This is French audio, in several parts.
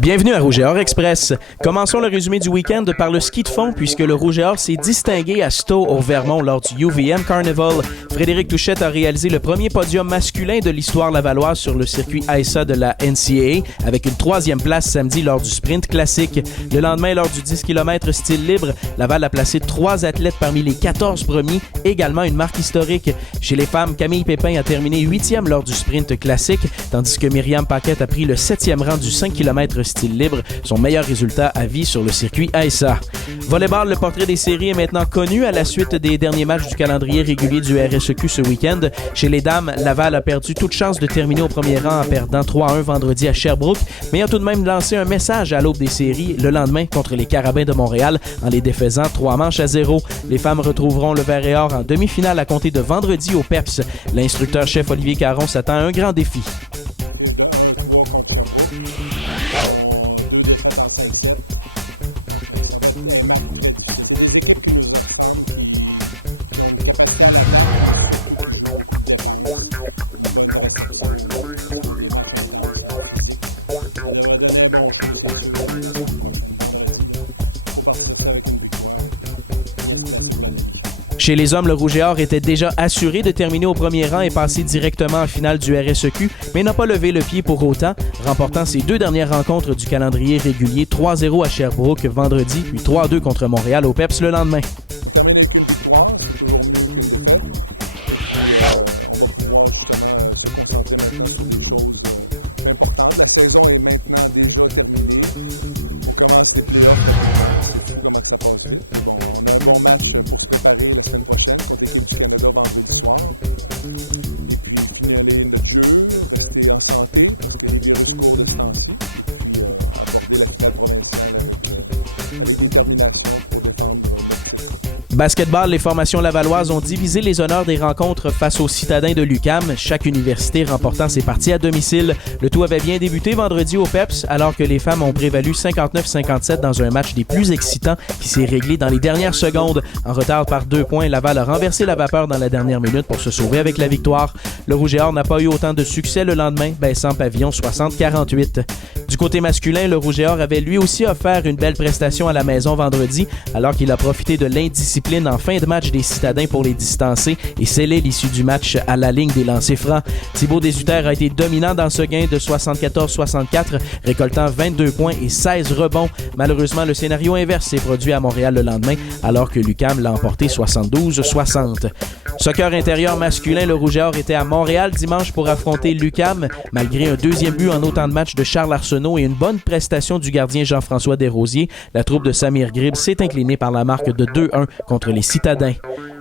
Bienvenue à Rouge et Or Express. Commençons le résumé du week-end par le ski de fond puisque le Rouge et Or s'est distingué à Stowe au Vermont lors du UVM Carnival. Frédéric Touchette a réalisé le premier podium masculin de l'histoire lavalloise sur le circuit ISA de la NCAA avec une troisième place samedi lors du sprint classique. Le lendemain, lors du 10 km style libre, Laval a placé 3 athlètes parmi les 14 premiers, également une marque historique. Chez les femmes, Camille Pépin a terminé 8e lors du sprint classique, tandis que Myriam Paquette a pris le 7e rang du 5 km style libre, son meilleur résultat à vie sur le circuit ISA. Volleyball, le portrait des séries est maintenant connu à la suite des derniers matchs du calendrier régulier du RSEQ ce week-end. Chez les dames, Laval a perdu toute chance de terminer au premier rang en perdant 3-1 vendredi à Sherbrooke, mais a tout de même lancé un message à l'aube des séries le lendemain contre les Carabins de Montréal en les défaisant 3-0. Les femmes retrouveront le vert et or en demi-finale à compter de vendredi au PEPS. L'instructeur-chef Olivier Caron s'attend à un grand défi. Chez les hommes, le Rouge et Or était déjà assuré de terminer au premier rang et passer directement en finale du RSEQ, mais n'a pas levé le pied pour autant, remportant ses 2 dernières rencontres du calendrier régulier 3-0 à Sherbrooke vendredi, puis 3-2 contre Montréal au PEPS le lendemain. Basketball, les formations lavalloises ont divisé les honneurs des rencontres face aux citadins de l'UQAM, chaque université remportant ses parties à domicile. Le tout avait bien débuté vendredi au PEPS, alors que les femmes ont prévalu 59-57 dans un match des plus excitants qui s'est réglé dans les dernières secondes. En retard par 2 points, Laval a renversé la vapeur dans la dernière minute pour se sauver avec la victoire. Le Rouge et Or n'a pas eu autant de succès le lendemain, baissant pavillon 60-48. Du côté masculin, le Rouge et Or avait lui aussi offert une belle prestation à la maison vendredi, alors qu'il a profité de l'indiscipline en fin de match des citadins pour les distancer et sceller l'issue du match à la ligne des lancers francs. Thibaut Desutter a été dominant dans ce gain de 74-64, récoltant 22 points et 16 rebonds. Malheureusement, le scénario inverse s'est produit à Montréal le lendemain, alors que l'UQAM l'a emporté 72-60. Soccer intérieur masculin, le Rouge et Or était à Montréal dimanche pour affronter l'UQAM. Malgré un deuxième but en autant de matchs de Charles Arsenault et une bonne prestation du gardien Jean-François Desrosiers, la troupe de Samir Gribb s'est inclinée par la marque de 2-1 contre les citadins.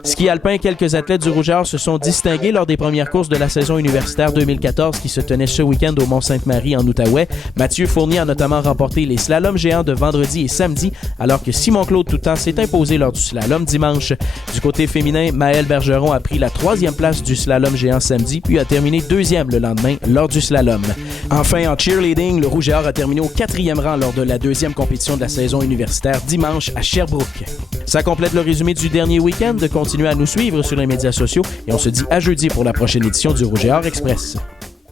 Ski alpin, quelques athlètes du Rouge et Or se sont distingués lors des premières courses de la saison universitaire 2014 qui se tenait ce week-end au Mont-Sainte-Marie en Outaouais. Mathieu Fournier a notamment remporté les slaloms géants de vendredi et samedi, alors que Simon-Claude Toutant s'est imposé lors du slalom dimanche. Du côté féminin, Maëlle Bergeron a pris la 3e place du slalom géant samedi, puis a terminé 2e le lendemain lors du slalom. Enfin, en cheerleading, le Rouge et Or a terminé au 4e rang lors de la 2e compétition de la saison universitaire dimanche à Sherbrooke. Ça complète le résumé du dernier week-end. Continuez à nous suivre sur les médias sociaux et on se dit à jeudi pour la prochaine édition du Rouge et Or Express.